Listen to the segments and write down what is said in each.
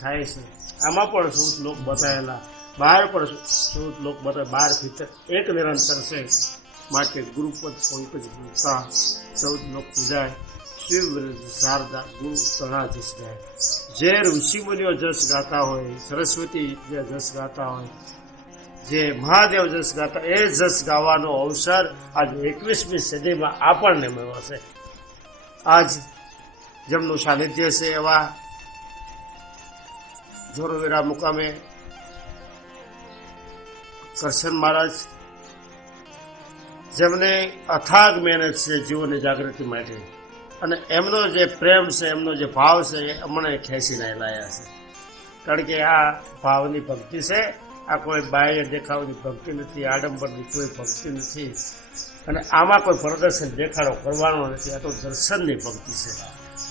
થાય છે। આમાં પણ 14 લોક બતાવેલા, બહાર પણ 14 લોક બતાવે, બહાર ભીતર એક નિરંતર છે। માટે ગુરુપદ પંકજ ભૂલતા 14 લોક પૂજાય, શિવ વિરુદ્ધ શારદા ગુરુ તણા જસ ગાય। જે ઋષિમુનિઓ જસ ગાતા હોય, સરસ્વતી જે જસ ગાતા હોય, જે મહાદેવ જસ ગાતા, એ જસ ગાવાનો અવસર આજ 21મી સદીમાં આપણને મળ્યો છે। આજ જેમનું સાનિધ્ય છે એવા જોરવેરા મુકામે કરશન મહારાજ, જેમને અથાગ મહેનત છે જીવોની જાગૃતિ માટે, અને એમનો જે પ્રેમ છે, એમનો જે ભાવ છે, એ અમને ખેંચીને લાયા છે। કારણ કે આ ભાવની ભક્તિ છે, આ કોઈ બાહ્ય દેખાવની ભક્તિ નથી, આડંબરની કોઈ ભક્તિ નથી, અને આમાં કોઈ પ્રદર્શન દેખાડો કરવાનો નથી, આ તો દર્શનની ભક્તિ છે।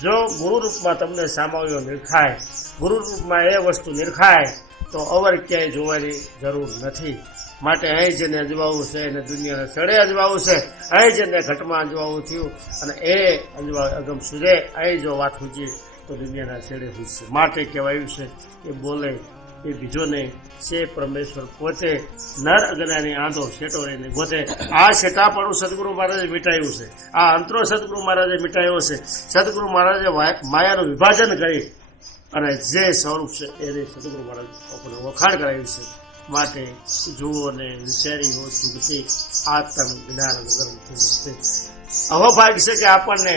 જો ગુરુ રૂપમાં તમને સામાવ્યો નિરખાય, ગુરુ રૂપમાં એ વસ્તુ નિરખાય, તો અવર ક્યાંય જોવાની જરૂર નથી। માટે અહીં જેને અજવાવું છે એને દુનિયાના સડે અજવાવું છે, અહીં જેને ઘટમાં અજવાવું થયું અને એ અજવા અગમ સુજે, અહીં જો વાત પૂછી તો દુનિયાના છેડે પૂછશે। માટે કહેવાયું છે એ બોલે એ બીજો નહીં, છે પરમેશ્વર પોતે, નર અજ્ઞાની આંધો શેટો રહીને ગોતે। આ શેટાપણું સદગુરુ મહારાજે મિટાયું છે, આ અંતરો સદગુરુ મહારાજે મિટાયો છે। સદગુરુ મહારાજે માયાનું વિભાજન કરી અને જે સ્વરૂપ છે એને સદગુરુ મહારાજ આપણને વખાણ કરાયું છે। માટે જુઓ ને વિચારી હો જુગતી આત્મ જ્ઞાન વગર મુક્તિ। આવો ભાગ છે કે આપણને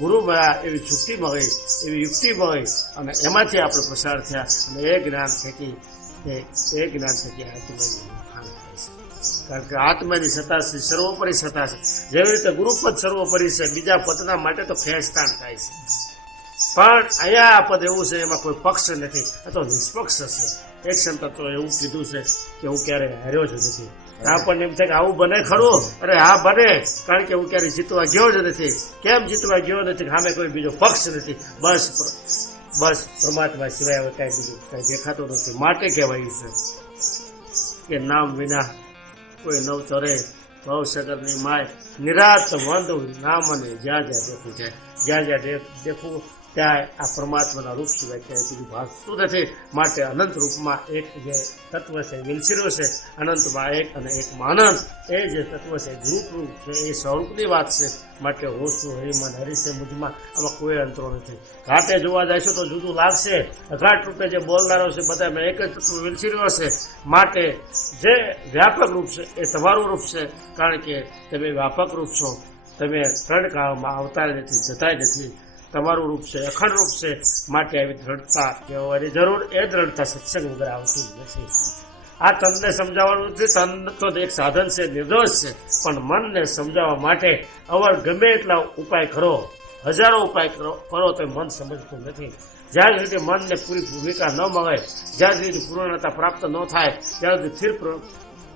ગુરુ મળ્યા, એવી છુટ્ટી મળી, એવી યુક્તિ મળી, અને એમાંથી આપણે પસાર થયા, અને એ જ્ઞાન થકી આત્માની વખાણ થાય છે। કારણ કે આત્માની સત્તા છે, સર્વોપરી સત્તા છે। જેવી રીતે ગુરુપદ સર્વોપરી છે, બીજા પદના માટે તો ખેંચતાણ થાય છે, પણ અહીંયા આ પદ એવું છે એમાં કોઈ પક્ષ નથી, આ તો નિષ્પક્ષ છે। એક સંત તો એવું કીધું છે કે હું ક્યારેય હાર્યો જ નથી। આપણને એમ થાય કે આવું બને ખરું? અરે હા બને, કારણ કે હું ક્યારેય જીતવા ગયો જ નથી। કેમ જીતવા ગયો નથી? સામે કોઈ બીજો પક્ષ નથી, બસ પરમાત્મા સિવાય હવે કાંઈ બીજું કાંઈ દેખાતું નથી। માટે કહેવાયું છે કે નામ વિના કોઈ નવ તરે, ભવસગરની માય નિરાત વાંધો નામ, અને જ્યાં દેખું જાય, જ્યાં દેખું ત્યાં આ પરમાત્માના રૂપ સિવાય ક્યાંય બીજું ભાસતું નથી। માટે અનંત રૂપમાં એક જે તત્વ છે વિલસિર્યો છે, અનંતમાં એક અને એકમાં અનંત, એ જે તત્વ છે ગુરુરૂપ છે, એ સ્વરૂપની વાત છે। માટે હું છું હરિમન હરિ છે મુજમાં, આમાં કોઈ અંતરો નથી। ઘાટે જોવા જઈશું તો જુદું લાગશે, અઘાટ રૂપે જે બોલનારો છે બધા એક જ તત્વ વિલસિર્યો છે। માટે જે વ્યાપક રૂપ છે એ તમારું રૂપ છે, કારણ કે તમે વ્યાપક રૂપ છો, તમે ત્રણ કાળમાં આવતા નથી, જતા નથી, તમારું રૂપ છે અખંડ રૂપ છે। માટે આવી દ્રઢતા કહેવાની જરૂર, એ દ્રઢતા સત્સંગ વગર આવતી નથી। આ તનને સમજાવવાનું નથી, તન તો એક સાધન છે, નિર્દોષ છે, પણ મનને સમજાવવા માટે અવર ગમે એટલા ઉપાય કરો, હજારો ઉપાય કરો તો મન સમજતું નથી। જ્યાં સુધી મનને પૂરી ભૂમિકા ન મળે, જ્યાં સુધી પૂર્ણતા પ્રાપ્ત ન થાય, ત્યાં સુધી સ્થિર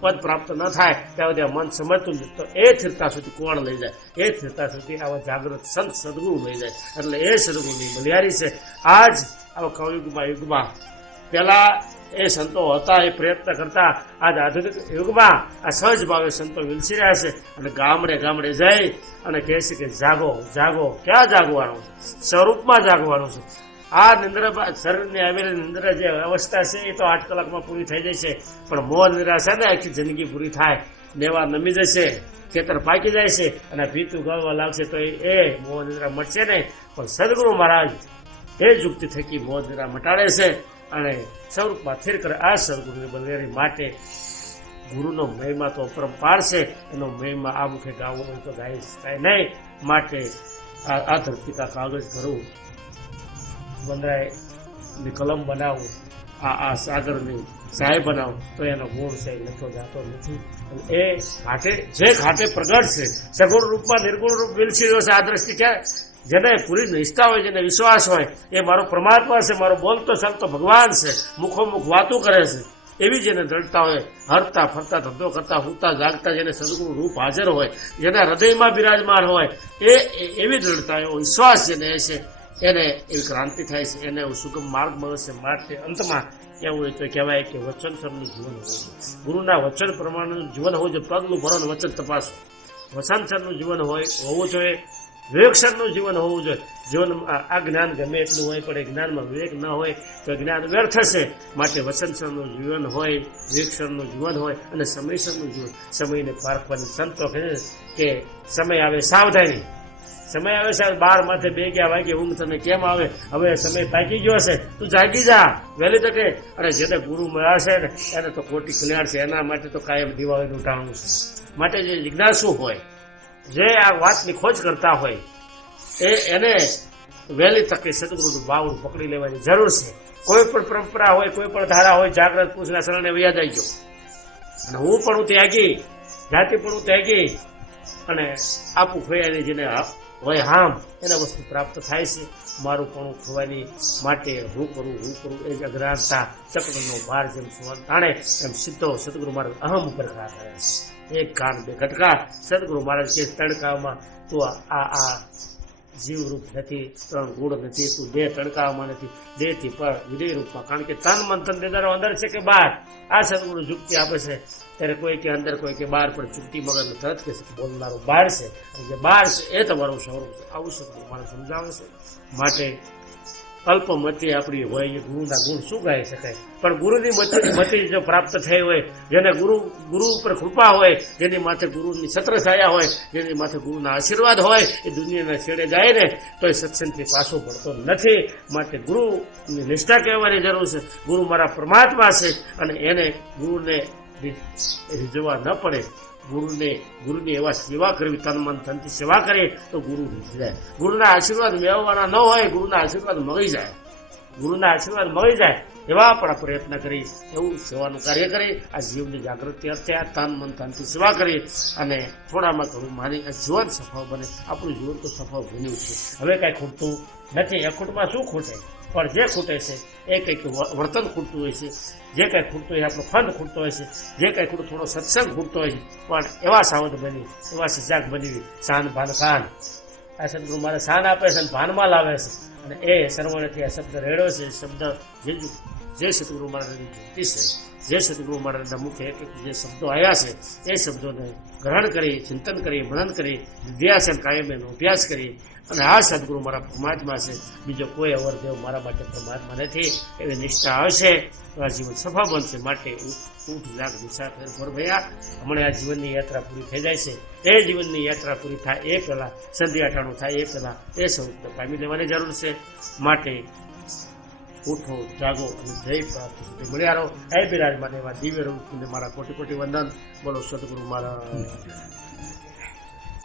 પદ પ્રાપ્ત ન થાય, ત્યાં સુધી મન સમજતું નથી। તો એ સ્થિરતા સુધી કોણ લઈ જાય? એ સ્થિરતા સુધી આવા જાગૃત સંત સદગુરુ લઈ જાય। એટલે એ સદગુરુની બલિયારી છે। આજ આવા કળયુગમાં પેલા એ સંતો હતા, એ પ્રયત્ન કરતા, આજ આધુનિક યુગમાં આ સહજ ભાવે સંતો વિલસી રહ્યા છે, અને ગામડે જઈ અને કહે છે કે જાગો જાગો। ક્યાં જાગવાનું? સ્વરૂપમાં જાગવાનું છે। આ નિંદ્રા, શરીરની આવેલી નિંદ્રા જે અવસ્થા છે એ તો 8 કલાકમાં પૂરી થઈ જાય છે, પણ મોહ નિરાશા ને આખી જિંદગી પૂરી થાય, નેવા નમી જશે, ખેતર પાકી જાય છે, અને ભીતું ગળવા લાગશે, તો એ મોહ નિદ્રા મટશે નહીં। પણ સદગુરુ મહારાજ એ યુક્તિ થકી મોહ નિદ્રા મટાડે છે અને સ્વરૂપમાં સ્થિર કરે। આ સદગુરુની બલિયારી માટે ગુરુનો મહિમા તો અપરંપાર છે, એનો મહિમા આ મુખે ગાવો હોય તો ગાઈ શકાય નહીં। માટે આ ધરતી કા કાગજ ભરવું, વનરાયની કલમ બનાવું, આ સાગરની સહાય બનાવું, તો એનો ગુણ છે લખો જાતો નથી। એ ઘાટે પ્રગટ છે, સગુણ રૂપમાં નિર્ગુણ રૂપ વિલસી છે। આ દ્રષ્ટિ ક્યાં? જેને પૂરી નિષ્ઠા હોય, જેને વિશ્વાસ હોય, એ મારો પરમાત્મા છે, મારો બોલતો ચાલતો ભગવાન છે, મુખોમુખ વાતું કરે છે, એવી જેને દ્રઢતા હોય, હરતા ફરતા ધંધો કરતા હુતા જાગતા જેને સદગુરુ રૂપ હાજર હોય, જેના હૃદયમાં બિરાજમાન હોય, એવી દ્રઢતા, એવો વિશ્વાસ જેને છે, એને એવી ક્રાંતિ થાય છે, એને એવું સુગમ માર્ગ મળે છે। માટે અંતમાં એવું હોય તો કહેવાય કે વચનસરનું જીવન હોવું જોઈએ, ગુરુના વચન પ્રમાણેનું જીવન હોવું જોઈએ। પગનું ભરણ વચન તપાસો, વચનસરનું જીવન હોવું જોઈએ। વિવેકસરનું જીવન હોવું જોઈએ. જીવનમાં આ જ્ઞાન ગમે એટલું હોય પણ એ જ્ઞાનમાં વિવેક ન હોય તો જ્ઞાન વ્યર્થ છે. માટે વસંતસરનું જીવન હોય, વિવેકસરનું જીવન હોય અને સમયસરનું જીવન. સમયને પારખવાની સંતો કહે છે કે સમય આવે સાવધાની, સમય આવે સાહેબ 12 માથે 2 વાગે ઊંઘ તને કેમ આવે? હવે સમય પાકી ગયો છે, તું જાગી જા વહેલી તકે. અને જેને ગુરુ મળ્યા છે ને એને તો કોટી કલ્યાણ છે, એના માટે તો કાયમ દિવાળીનું ટાણું છે. માટે જે જિજ્ઞાસુ હોય, જે આ વાતની ખોજ કરતા હોય, એને વહેલી તકે સદગુરુનું બાવડું પકડી લેવાની જરૂર છે. કોઈ પણ પરંપરા હોય, કોઈ પણ ધારા હોય, જાગ્રત પુરુષના શરણે વૈયા જાય ગયો. અને હું પણ ત્યાગી, જાતિ પણ ત્યાગી અને આપું ખોયાની જેને હોય હામ એને વસ્તુ પ્રાપ્ત થાય છે. મારું પણ ખોવાની માટે હું કરું એ જ અગ્રાંતા ચક્રનો ભાર જેમ સુવન તાણે એમ સીધો સદગુરુ મહારાજ અહમ ઉપર ખડા કરે છે. એક કાન બે કટકા. સદગુરુ મહારાજ કે તડકામાં તું આ જીવરૂપ નથી, 3 ગુણ નથી, તું દેહ તડકામાં નથી, દેહથી પર વિદેહ રૂપમાં. કારણ કે તન મન ધન દેદારો અંદર છે કે બહાર? આ સદગુરુ યુક્તિ આપે છે ત્યારે કોઈ કે અંદર, કોઈ કે બહાર, પણ ચૂંટી મગર તરત કે બોલનારો બહાર છે અને જે બહાર છે એ તમારું સ્વરૂપ છે. આવું સદગુરુ મારે સમજાવે છે. માટે અલ્પમતી આપણી હોય એ ગુરુના ગુણ શું ગાઈ શકાય? પણ ગુરુની મતિ જો પ્રાપ્ત થઈ હોય, જેને ગુરુ ઉપર કૃપા હોય, જેની માથે ગુરુની છત્ર છાયા હોય, જેની માથે ગુરુના આશીર્વાદ હોય, એ દુનિયાના છેડે જાય ને તો એ સત્સંગથી પાછો પડતો નથી. માટે ગુરુની નિષ્ઠા કહેવાની જરૂર છે. ગુરુ મારા પરમાત્મા છે અને એને ગુરુને રીઝવવા ન પડે. ગુરુની એવા સેવા કરવી, તન મન ધનથી સેવા કરીએ તો ગુરુ રીઝવે. ગુરુના આશીર્વાદ મેળવવાના ન હોય, ગુરુના આશીર્વાદ મળી જાય, ગુરુના આશીર્વાદ મળી જાય એવા આપણા પ્રયત્ન કરી, એવું સેવાનું કાર્ય કરી, આ જીવની જાગૃતિ અર્થે આ તન મન ધનથી સેવા કરી અને થોડામાં ઘણું માની આ જીવન સફળ બને. આપણું જીવન તો સફળ બન્યું છે. હવે કાંઈ ખૂટતું નથી. એ ખૂટમાં શું ખૂટે? પણ જે ખૂટે છે એ કંઈક વર્તન ખૂટતું હોય છે, જે કાંઈ ખૂટતું હોય આપણો ખંડ ખૂટતો હોય છે, જે કાંઈ ખૂટું થોડો સત્સંગ ખૂટતો હોય છે. પણ એવા સાવધ બની, એવા સજાગ બની શાન ભાન કાન. આ સદગુરુ મારે શાન આપે છે અને ભાનમાં લાવે છે અને એ સર્વણથી આ શબ્દ રેડ્યો છે. શબ્દ જે સદગુરુ મહારાજની ભક્તિ છે, જે સદગુરુ મહારાજના મુખે એક જે શબ્દો આવ્યા છે એ શબ્દોને ગ્રહણ કરી, ચિંતન કરી, મનન કરી, વિદ્યાસન કાયમ એનો અભ્યાસ કરી અને આ સદગુરુ મારા પરમાત્મા છે, બીજો કોઈ અવરદેવ મારા માટે પરમાત્મા નથી, એવી નિષ્ઠા આવશે તો આ જીવન સફળ બનશે. માટે ઊંટ જાગ મુસાફર પર ભયા. હમણાં આ જીવનની યાત્રા પૂરી થઈ જાય છે. એ જીવનની યાત્રા પૂરી થાય એ પહેલા, સંધ્યા ટાણું થાય એ પહેલા એ સ્વરૂપને પામી લેવાની જરૂર છે. માટે ઉઠો, જાગો અને જય પ્રાપ્ત સુધી મળ્યા રહો. એ બિરાજમાન એવા દિવ્ય રૂપને મારા કોટી કોટી વંદન. બોલો સદગુરુ મહારાજ.